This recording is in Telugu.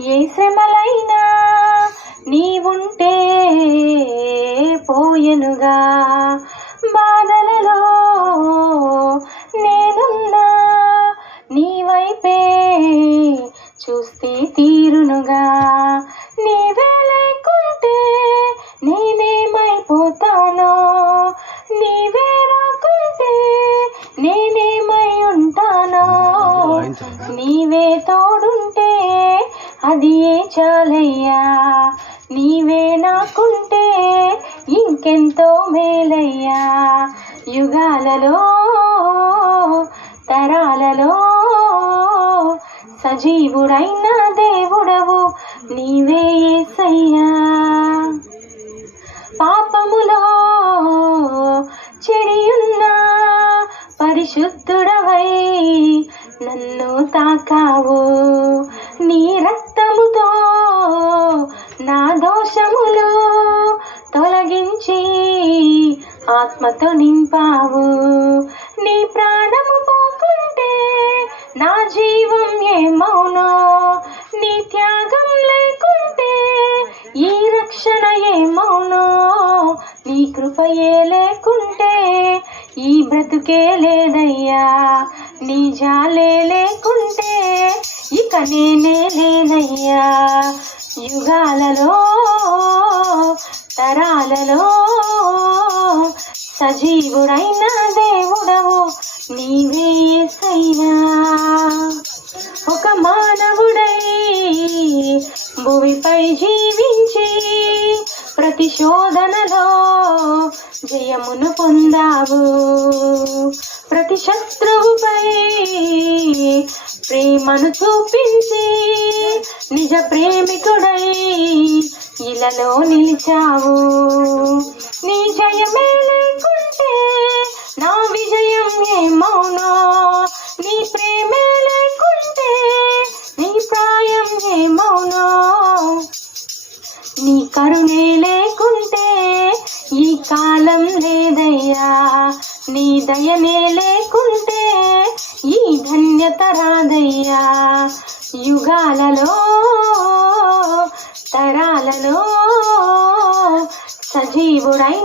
ఏ శ్రమలైనా నీవుంటే పోయెనుగా, బాధలలో నేనున్నా నీ వైపే చూస్తే తీరునుగా. నీవే లేకుంటే నేనేమైపోతానో, నీవే రాకుంటే నేనేమై ఉంటానో, నీవే తోడుంటే అది ఏ చాలయ్యా, నీవే నాకుంటే ఇంకెంతో మేలయ్యా. యుగాలలో తరాలలో సజీవుడైన దేవుడవు నీవే యేసయ్యా. పాపములో చెడియున్న పరిశుద్ధుడవై నన్ను తాకావు, నీ రక్తముతో నా దోషములు తొలగించి ఆత్మతో నింపావు. నీ ప్రాణము పోకుంటే నా జీవం ఏమౌనో, నీ త్యాగం లేకుంటే ఈ రక్షణ ఏమౌనో, నీ కృపయే లేకుంటే ఈ బ్రతుకే లేదయ్యా, నీ జాలే లేకుంటే ఇక నేనే లేనయ్యా. యుగాలలో తరాలలో సజీవుడైన దేవుడవు నీవే యేసయ్యా. ఒక మానవుడై భూమిపై జీవించి ప్రతి శోధనలో జయమును పొందావు, ప్రతి శత్రువుపై ప్రేమను చూపించి నిజ ప్రేమికుడై ఇలలో నిలిచావు. నీ జయమే లేకుంటే నా విజయం ఏమౌనో, నీ ప్రేమే లేకుంటే నీ ప్రాయం ఏమౌనో, నీ కరుణే లేకుంటే ఈ కాలం లేదయ్యా, నీ దయనే లేకుంటే ఈ ధన్యత రాదయ్యా. యుగాలలో తరాలలో సజీవుడై